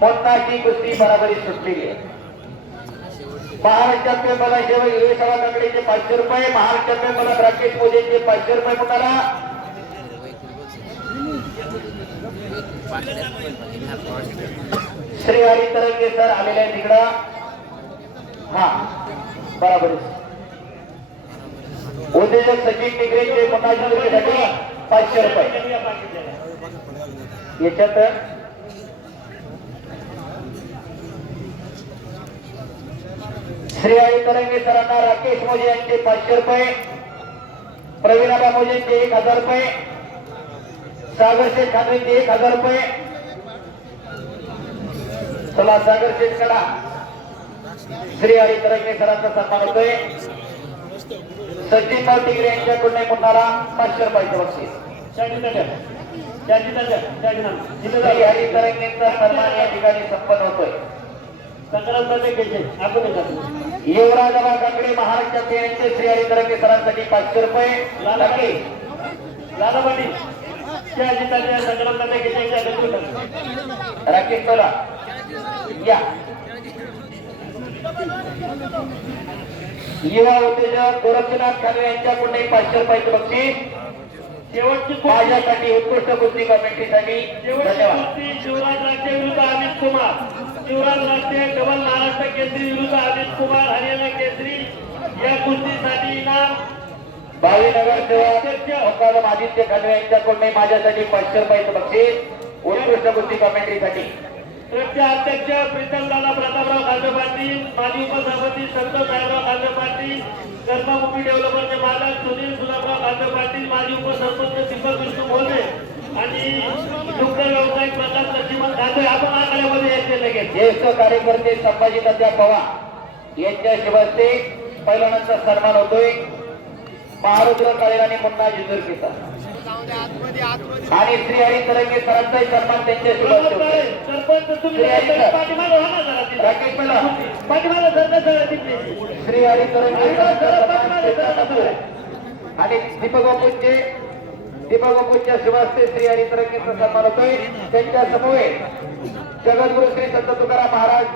मोठाची कुस्ती बराबरी सुटलेली आहे. महाराष्ट्र चॅम्पियन मला योगेशराव काकडेचे 500 रुपये, महाराष्ट्र चॅम्पियन मला राकेश मोजेचे 500 रुपये मुलाला. श्री हरी तरंगे सर आलेले आहे तिकडं. हा बराबर. उद्योजक सचिन निगरेचे 50 रुपये 500 रुपये याच्यात. श्री हरी तरंगे सरांना राकेश मोजे यांचे 500 रुपये, प्रवीणाबा मोजेंचे 1000 रुपये, सागर शेठ खानवेंचे 1000 रुपये. चला सागर शेठ कडा श्री हरी तरंगे सरांचा सन्मान होतोय. सचिन टिगरे यांच्याकडून मुन्नाला 500 रुपयाचं बक्षीस. श्री हरी तरंगेंचा सन्मान या ठिकाणी संपन्न होतोय. युवराजबा काकडे महाराष्ट्र चॅम्पियनचे श्री हरी तरंगे सरांसाठी 500 रुपये. राकेश बोला या. युवा उद्योजक गोरक्षनाथ खानवे यांच्याकडून 500 रुपयाचं बक्षीस. शेवटची माझ्यासाठी उत्कृष्ट कुस्ती कमिटीसाठी धन्यवाद. शिवराज राष्ट्रीय विरुद्ध अमित कुमार, शिवराज राष्ट्रीय डबल महाराष्ट्र केसरी विरुद्ध अमित कुमार हरियाणा केसरी. या कुस्तीसाठी इनाम भावीनगर सेवा आदित्य खानवे यांच्याकडून माझ्यासाठी 500 रुपयाचं बक्षीस उत्कृष्ट कुस्ती कमिटीसाठी. ट्रस्टचे अध्यक्ष प्रीतमदादा प्रतापराव खांदे पाटील, माजी उपसभापती संतोष साहेबराव खांदे पाटील, कर्मभूमी डेव्हलपरचे मालक सुनील सुधाबराव खांदे पाटील, माजी उपसरपंच दीपक विष्णू मोरे आणि दुग्ध व्यावसायिक प्रकाश लक्ष्मण खांदे. आपण आखाड्यामध्ये येते लगेच. ज्येष्ठ कार्यकर्ते संभाजी तात्या पवार यांच्या शिवाय पहिल्यांदा सन्मान होतोय. महारुद्र काळे आणि मुन्ना जिंजुरकीचा आणि श्री हरी तरंगे सरांचाही सन्मान त्यांच्या शिवाय होतोय. राकेश मला श्री हरी तरंगे आणि दीपक बापूंच्या शिवास्ते श्री हरी तरंगेचा सन्मान होतोय. त्यांच्या समोर जगद्गुरु श्री संत तुकाराम महाराज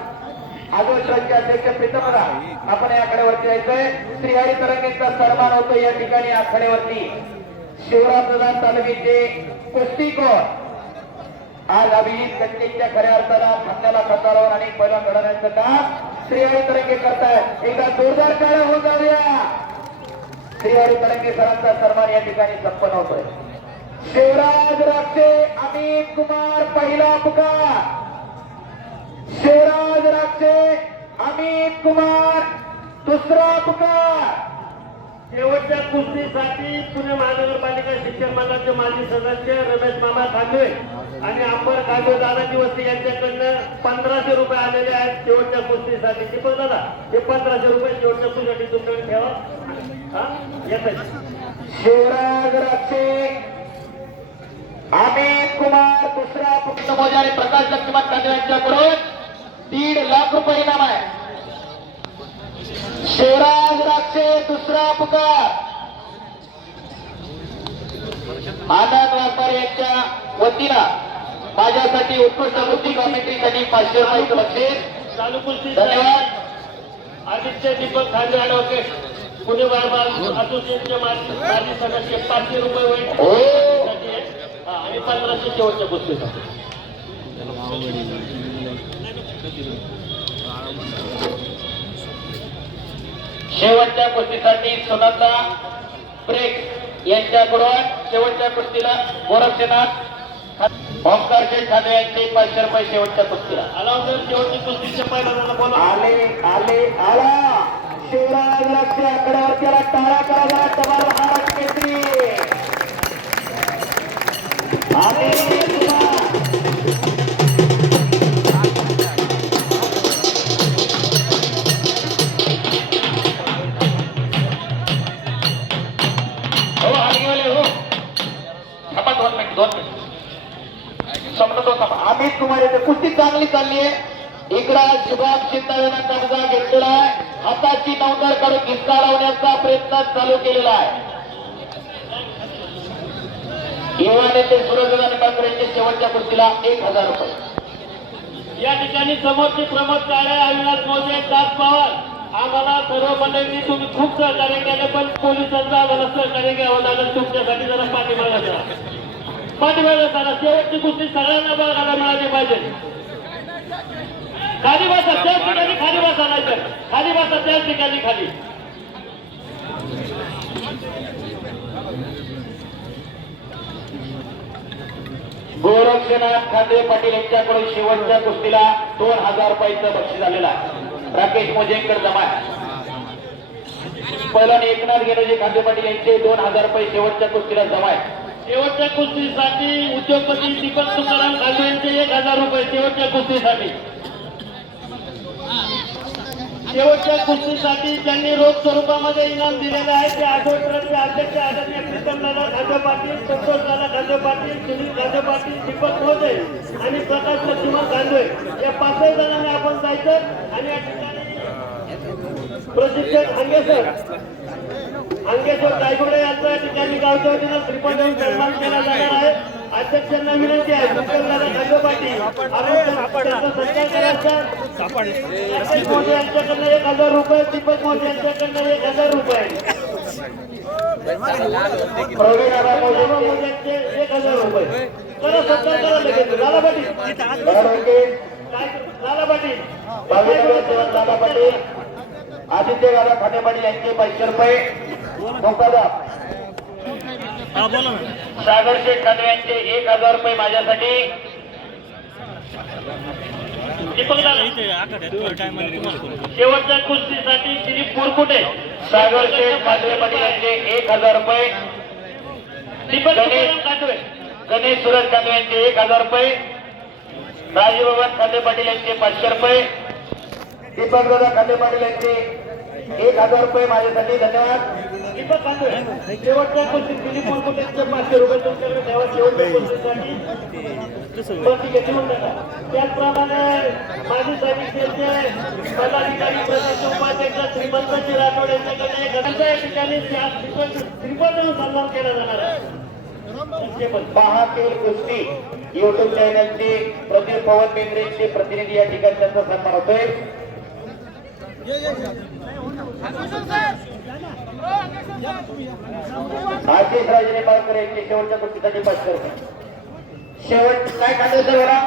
आदोषांचे अध्यक्ष प्रीतमदा आपण या आखाड्यावरती यायचंय. श्री हरी तरंगेचा सन्मान होतो या ठिकाणी आखाड्यावरती. शिवराज प्रधान तालुक्याचे कुस्तीकोर आज अभिजित कच्चेच्या खऱ्या अर्थाला खांद्याला खतारावर आणि पहिला घडवण्याचं काम श्री हरी तरंगे करतायत. एकदा जोरदार टाळ्या होऊन जाऊया. श्री हरी तरंगे सरांचा सन्मान या ठिकाणी संपन्न होतोय. शिवराज राक्षे अमित कुमार पहिला पुकार. शिवराज राक्षे अमित कुमार दुसरा पुकार. शेवटच्या कुस्तीसाठी पुणे महानगरपालिका शिक्षण मंडळाचे माजी सदस्य रमेश मामा खांदे आणि अंबर खांदे दादाजी वस्ती यांच्याकडनं 1500 रुपये आलेले आहेत शेवटच्या कुस्तीसाठी. दीपक दादा हे 1500 रुपये शेवटच्या कुस्तीसाठी तुमच्याकडे ठेवा. शिवराज राक्षे अमित कुमार दुसरा पुकार आणि प्रकाश लक्ष्मण खांदे यांच्याकडून 1.5 लाख रुपये इनाम आहे. शिवराज राक्षे दुसरा पुकार. आनंद व्यापारी यांच्या वतीनं माझ्यासाठी उत्कृष्ट कुस्ती कमिटीसाठी 500 रुपयाचं बक्षीस. चालू कुस्ती धन्यवाद. आदित्य दीपक खांदे ॲडव्होकेट पुणे बारबार असोसिएशनचे माजी सदस्य 500 रुपये होईल आणि 1500 शेवटच्या कुस्तीसाठी. शेवटच्या कुस्तीसाठी सुनंदा ब्रेक यांच्याकडून शेवटच्या कुस्तीला गोरक्षनाथ ओंकार शेठ खांदे यांचे 500 रुपये शेवटच्या कुस्तीला. अलाउदर शेवटची कुस्तीच्या पहिल्यांदा बोला. आला शिवराज लक्ष आकड्यावरती आला. टाळा करा जरा डबल महाराष्ट्र केसरी अमित कुमार येथे कुस्ती चांगली चालली आहे. इकडा शुभम शिंदाळेनं कब्जा घेतलेला आहे. हाताची नौंदर काढून हिसका लावण्याचा प्रयत्न चालू केलेला आहे. युवा नेते सूरजदादा निंबाळकर यांच्या शेवटच्या कुस्तीला 1000 रुपये. या ठिकाणी समोरचे प्रमोद काळे, अविनाश मोजे, दास पवार आम्हाला सर्व मंडळींनी तुम्ही खूप सहकार्य केले, पण पोलिसांचा आम्हाला सहकार्य घ्यावं लागेल. तुमच्यासाठी जरा पाठीमागे सरा शेवटची कुस्ती सगळ्यांना बघायला मिळाली पाहिजे. खाली बसा त्याच ठिकाणी, खाली बसा, नाही तर खाली बसा त्याच ठिकाणी खाली. गोरक्षनाथ खांदे पाटील यांच्याकडून शेवटच्या कुस्तीला 2000 रुपयाचं बक्षीस झालेलं आहे. राकेश मोजेकर जमा. पहिला एकनाथ गेलोजी खांदे पाटील यांचे 2000 रुपये शेवटच्या कुस्तीला जमा आहे. शेवटच्या कुस्तीसाठी उद्योगपती दीपक तुकाराम खांदे यांचे 1000 रुपये शेवटच्या कुस्तीसाठी. शेवटच्या कुस्तीसाठी ज्यांनी रोख स्वरूपामध्ये इनाम दिलेलं आहे ते आठवड्याचे अध्यक्ष आदरणीय प्रीतमदादा खांदे पाटील, संतोषदादा खांदे पाटील, सुनील खांदे पाटील, दीपक मोदे आणि प्रकाश लक्ष्मण खांदे या 5 जणांनी आपण जायचं आणि या ठिकाणी प्रशिक्षक अंगेश्वर गायगुडे यांचा या ठिकाणी गावच्या वतीनं श्रीफळ देऊन सन्मान केला जाणार आहे. अध्यक्षांना विनंती आहे प्रीतमदादा खांदे पाटील आपण त्यांचा सत्कार करायचा. राकेश मोजे यांच्याकडनं 1000 रुपये, दीपक मोजे यांच्याकडनं 1000 रुपये, प्रवीण मोजे मोजेंचे 1000 रुपये. करा सत्कार करा लगेच. लाला पाटील, लाला पाटील, दादा पाटील, आदित्य दादा खांदे पाटील यांचे 500 रुपये. सागर शेठ खांदे यांचे 1000 रुपये माझ्यासाठी. शेवटच्या कुस्तीसाठी दिलीप मुरकुटे, सागर शेठ खांदे पाटील यांचे 1000 रुपये. दीपक कांदवे, गणेश सुरज खांदे यांचे 1000 रुपये. राजीवबाबा खांदे पाटील यांचे 500 रुपये. दीपक दादा खांदे पाटील यांचे 1000 रुपये माझ्यासाठी. धन्यवाद. दीपक कांदवे. शेवटच्या कुस्तीत दिलीप मुरकुटेंचे 500 रुपये तुमच्याकडे ठेवा. शेवटच्या कुस्तीसाठी बस घेतली म्हणतात. त्याचप्रमाणे माजी समितीचे पदाधिकारी प्रदेश उपाध्यक्ष श्रीमंतजी राठोड यांच्याकडे या ठिकाणी श्रीफळ देऊन सन्मान केला जाणार आहे. महातील कुस्ती युट्यूब चॅनलचे प्रदीप पवन बेंद्रेचे प्रतिनिधी या ठिकाणी त्यांचा सन्मान होतोय. आशिष राजे निंबाळकर यांचे शेवटच्या कुस्तीसाठी 500 रुपये. शेवट काय खाते सर बघा.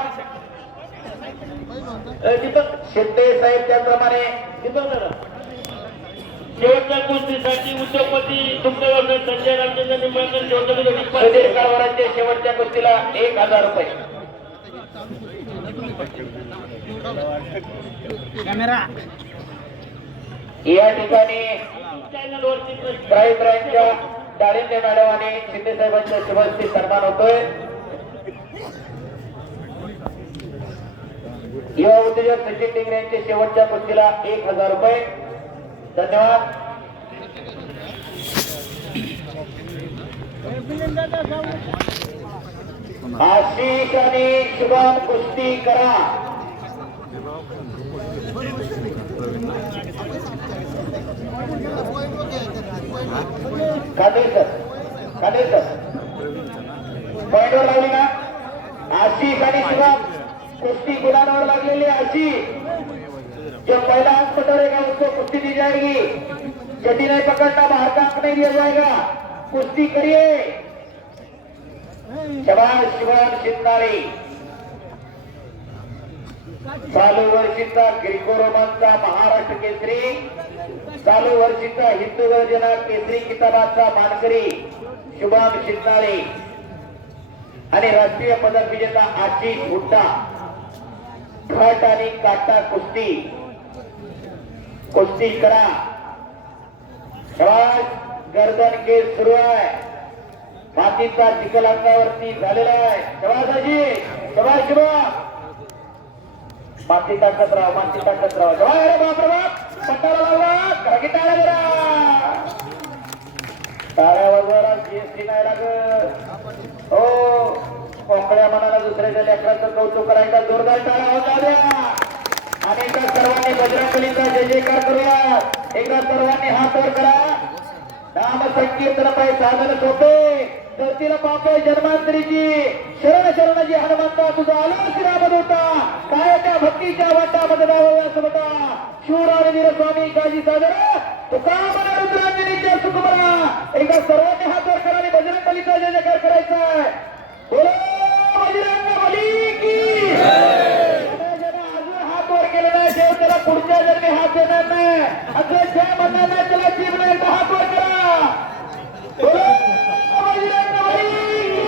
दीपक शिंदे साहेब त्याप्रमाणे दीपक दादा शेवटच्या कुस्तीसाठी उद्योगपती तुमच्यावर संजय रामचंद्र निंबाळकर शेवटच्या सुधीर कारवारांचे शेवटच्या कुस्तीला 1000 रुपये. या ठिकाणी चॅनलवरती क्राईम ब्रँचच्या दारिंदे मॅडम आणि शिंदे साहेबांच्या शुभस्ती सन्मान होतोय. युवा उद्योजक सचिन टिंगरे यांचे शेवटच्या कुस्तीला 1000 रुपये. धन्यवाद. आशिष आणि शुभम कुस्ती करा. खांदेसर पॉइंटवर लावली ना. आशिष आणि शुभम कुश्ती गुलानावर लागलेली. आशिष जो पहला अंक पकड़ेगा उसको कुश्ती दी जाएगी. यदि नहीं पकड़ना बाहर का अंक नहीं दिया जाएगा. कुश्ती करिए. शाबाश शिवम शिंदारी. चालू वर्षीचा ग्रीको रोमनचा महाराष्ट्र केसरी, चालू वर्षीचा हिंदू गर्जना केसरी किताबाचा मानकरी शुभम शिंदारे आणि राष्ट्रीय पदक विजेता आशिष हुड्डा. खट आणि काटा कुस्ती. कुस्ती करा. गर्दन केस सुरू आहे. मातीचा चिखल अंगावरती झालेला आहे. शबासाजी शबास शिवम. माती टाकत राहा, माती टाकत राहा. अरे बापरे बाप. पट्टाला लावला. घागी टाळ्या बरा. टाळ्या वाजवायला जीएसटी नाही लागत. हो कोकड्या मनाला दुसऱ्याच्या लेकराचं कौतुक करायचा. जोरदार टाळ्या होता द्या. आणि एकदा सर्वांनी बजरंगबलीचा जय जयकार करूया. एकदा सर्वांनी हात वर करा. नाम संकीर्तन पाय साधन सोपे. धरतीला पापे जन्मांतरीची शरण शरण जी हनुमंता तुझा आलो श्रीराम होता काय त्या भक्तीच्या वाटामध्ये दावयास होता शूर आणि वीर स्वामी काजी सागर तुका मला रुद्रांजनीच्या सुखमरा एकदा सर्वांनी हात वर करा आणि बजरंग बलीचा जय जयकार करायचा आहे बोलो बजरंग बली की अजून हात वर केला नाही देव त्याला पुढच्या जन्मी हात देणार नाही असं ज्या म्हणणार नाही त्याला जीवन एकदा हात वर करा बोलो बजरंग बली की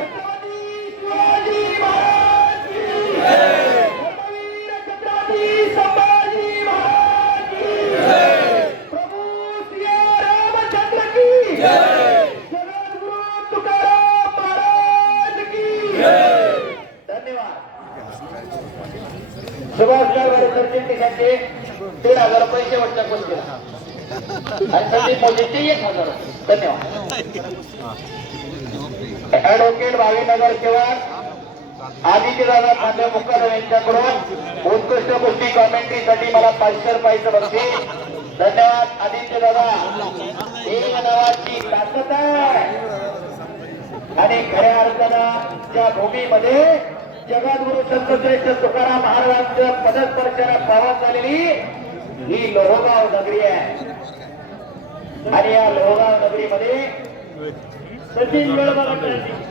छत्रपती शिवाजी महाराज की धर्मवीर छत्रपती संभाजी महाराज की प्रभू सिया रामचंद्र की जगद्गुरु तुकाराम महाराज की धन्यवाद सुभाषराव गाडी सरचिटणीसांचे 1,500 रुपये शेवटच्या कोणत्या आणि संदीप मोदींचे 1,000 रुपये धन्यवाद ऍडव्होकेट भावीनगर सेवा आदित्य दादा खांदे मुक्कादम यांच्याकडून उत्कृष्ट गोष्टी कॉमेंट्रीसाठी मला 500 रुपयाचं बक्षीस धन्यवाद आदित्य दादा एक नावाची ताकद आहे आणि खऱ्या अर्थानं ज्या भूमीमध्ये जगद्गुरु संतश्रेष्ठ तुकाराम महाराजांच्या पदस्पर्शाला पावत झालेली ही लोहगाव नगरी आहे आणि या लोहगाव नगरीमध्ये सचिन वेळबराटे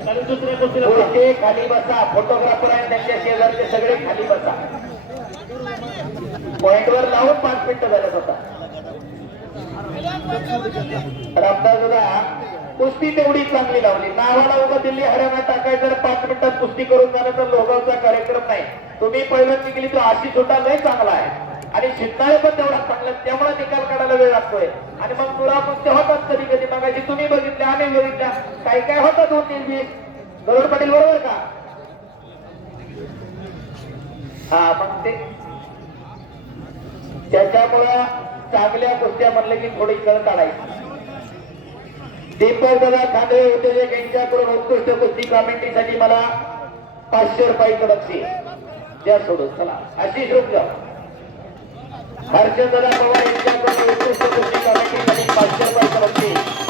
आणि दुसऱ्या गोष्टीला पुढचे खाली बसा फोटोग्राफर आणि त्यांच्या शेजारचे सगळे खाली बसा पॉइंटवर लावून 5 मिनिटं झालं होता रामदास दादा कुस्ती तेवढी चांगली लावली नावाला उभं दिल्ली हरियाणा टाकायचं तर 5 मिनिटात कुस्ती करून जाणं तर लोगावचा कार्यक्रम नाही तुम्ही पहिल्यांदा केली तो आशी छोटा लय चांगला आहे आणि शिकणारे पण तेवढा चांगला त्यामुळे निकाल काढायला वेळ लागतोय आणि मग तुला कुस्त्या होतात कधी कधी मागायची तुम्ही बघितल्या आम्ही बघितल्या काही काय होतात 2-3 दिवस गरुड पाटील बरोबर का हा मग ते त्याच्यामुळं चांगल्या कुस्त्या म्हणलं की थोडी कळ काढायची दीपक दादा खांदे उद्योजक यांच्याकडून उत्कृष्ट कुस्ती कॉमेंट्रीसाठी मला 500 रुपयाचं बक्षीस द्या सोडून चला आशिष रुप जा हर्षद दादा पवार यांच्याकडून उत्कृष्ट कुस्ती कॉमेंट्रीसाठी 500 रुपयाचं बक्षीस